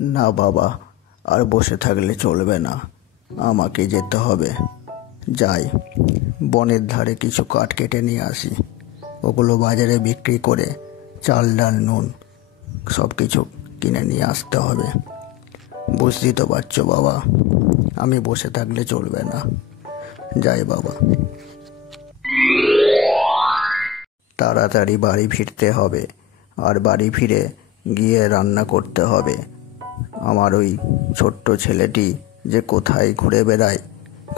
না বাবা, আর বসে থাকলে চলবে না, আমাকে যেতে হবে। যাই, বনের ধারে কিছু কাঠ কেটে নিয়ে আসি। ওগুলো বাজারে বিক্রি করে চাল ডাল নুন সব কিছু কিনে নিয়ে আসতে হবে। বুঝতেই তো পারছো বাবা, আমি বসে থাকলে চলবে না। যাই বাবা। তাড়াতাড়ি বাড়ি ফিরতে হবে, আর বাড়ি ফিরে গিয়ে রান্না করতে হবে। আমার ওই ছোট্ট ছেলেটি যে কোথায় ঘুরে বেড়ায়,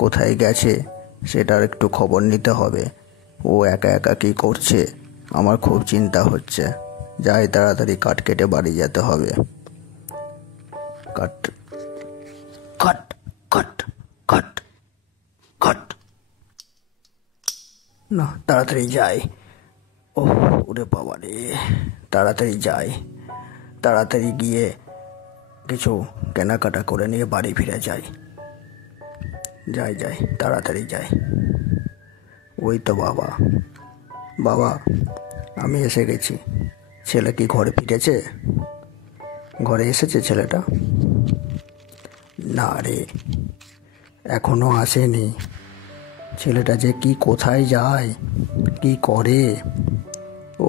কোথায় গেছে, সেটার একটু খবর নিতে হবে। ও একা একা কী করছে, আমার খুব চিন্তা হচ্ছে। যাই, তাড়াতাড়ি কাঠ কেটে বাড়ি যেতে হবে। কাট কাট কাট কাট কাট। না, তাড়াতাড়ি যাই। ও ওরে বাবা রে, তাড়াতাড়ি যাই। তাড়াতাড়ি গিয়ে কিছু কেনাকাটা করে নিয়ে বাড়ি ফিরে যাই। যাই যাই, তাড়াতাড়ি যাই। ওই তো বাবা, বাবা আমি এসে গেছি। ছেলে কি ঘরে ফিরেছে? ঘরে এসেছে ছেলেটা? না রে, এখনো আসেনি। ছেলেটা যে কি কোথায় যায়, কি করে, ও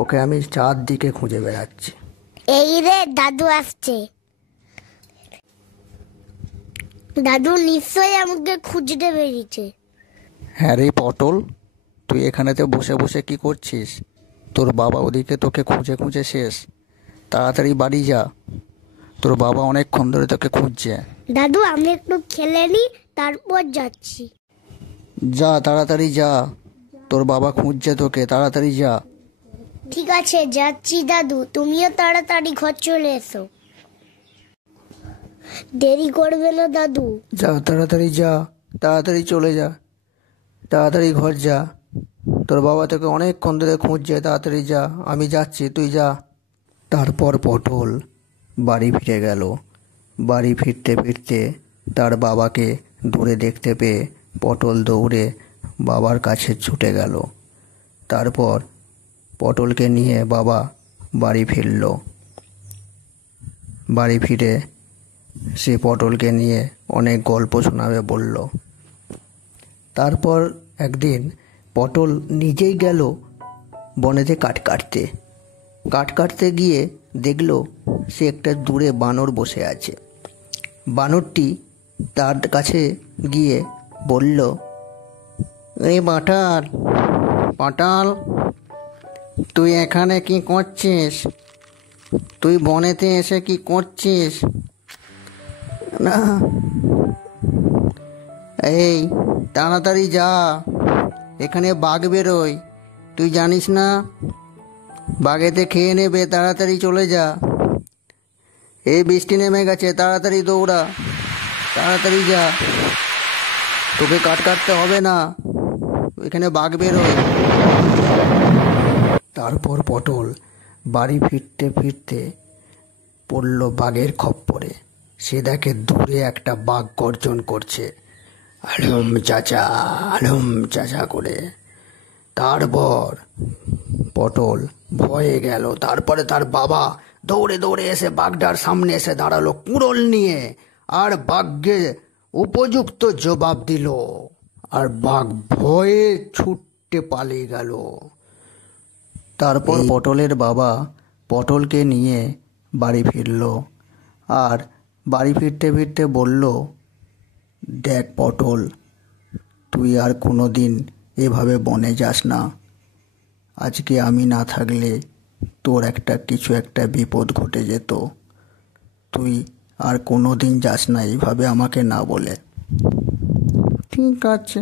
ওকে আমি চারদিকে খুঁজে বেড়াচ্ছি। এই রে, দাদু আসছে। দাদু নিশ্চয়ই আমাকে খুঁজতে বেরিয়েছে। হ্যাঁ রে পটল, তুই এখানেতে বসে বসে কি করছিস? তোর বাবা ওদিকে তোকে খুঁজে খুঁজে শেষ। তাড়াতাড়ি বাড়ি যা, তোর বাবা অনেকক্ষণ ধরে তোকে খুঁজছে। দাদু আমি একটু খেলে নি, তারপর যাচ্ছি। যা, তাড়াতাড়ি যা, তোর বাবা খুঁজছে তোকে, তাড়াতাড়ি যা। ঠিক আছে, যাচ্ছি দাদু, তুমিও তাড়াতাড়ি ঘর চলে এসো। দেরি করবে না দাদু। যা, তাড়াতাড়ি যা, তাড়াতাড়ি চলে যা, তাড়াতাড়ি ঘর যা। তোর বাবা তোকে অনেকক্ষণ ধরে খুঁজছে, তাড়াতাড়ি যা। আমি যাচ্ছি, তুই যা। তারপর পটল বাড়ি ফিরে গেল। বাড়ি ফিরতে ফিরতে তার বাবাকে দূরে দেখতে পেয়ে পটল দৌড়ে বাবার কাছে ছুটে গেল। তারপর পটলকে নিয়ে বাবা বাড়ি ফিরল। বাড়ি ফিরে সে পটলকে নিয়ে অনেক গল্প শোনাবে বলল। তারপর একদিন পটল নিজেই গেল বনেতে কাঠ কাটতে। কাঠ কাটতে গিয়ে দেখল সে একটা দূরে বানর বসে আছে। বানরটি তার কাছে গিয়ে বলল, এই পাঁঠাল, পাঁঠাল, তুই এখানে কি করছিস? তুই বনেতে এসে কি করছিস? না, এই তাড়াতাড়ি যা, এখানে বাঘ বেরোয়, তুই জানিস না? বাঘেতে খেয়ে নেবে, তাড়াতাড়ি চলে যা। এই বৃষ্টি নেমে গেছে, তাড়াতাড়ি দৌড়া, তাড়াতাড়ি যা। তোকে কাট কাটতে হবে না, এখানে বাঘ বেরোয়। তারপর পটল বাড়ি ফিরতে ফিরতে পড়ল বাঘের খপ্পরে। সে দেখে দূরে একটা বাঘ গর্জন করছে, আলুম চাচা, আলুম চাচা করে। তারপর পটল ভয়ে গেল। তারপরে তার বাবা দৌড়ে দৌড়ে এসে বাঘটার সামনে এসে দাঁড়ালো কুড়োল নিয়ে, আর বাঘকে উপযুক্ত জবাব দিল। আর বাঘ ভয়ে ছুটতে পালিয়ে গেল। তারপর পটলের বাবা পটলকে নিয়ে বাড়ি ফিরল। আর বাড়ি ফিরতে ফিরতে বলল, দেখ পটল, তুই আর কোনো দিন এভাবে বনে যাস না। আজকে আমি না থাকলে তোর কিছু একটা বিপদ ঘটে যেত। তুই আর কোনো দিন যাস না এইভাবে আমাকে না বলে। ঠিক আছে।